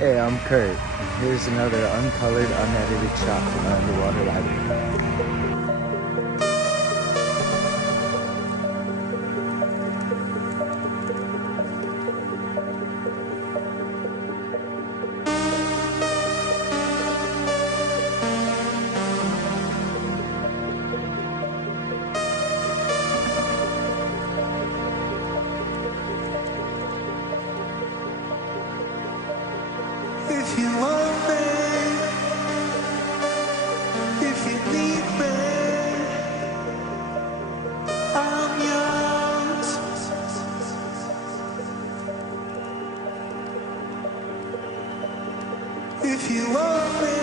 Hey, I'm Kurt. Here's another uncolored, unedited shot from my underwater library. If you want me, if you need me, I'm yours. If you want me.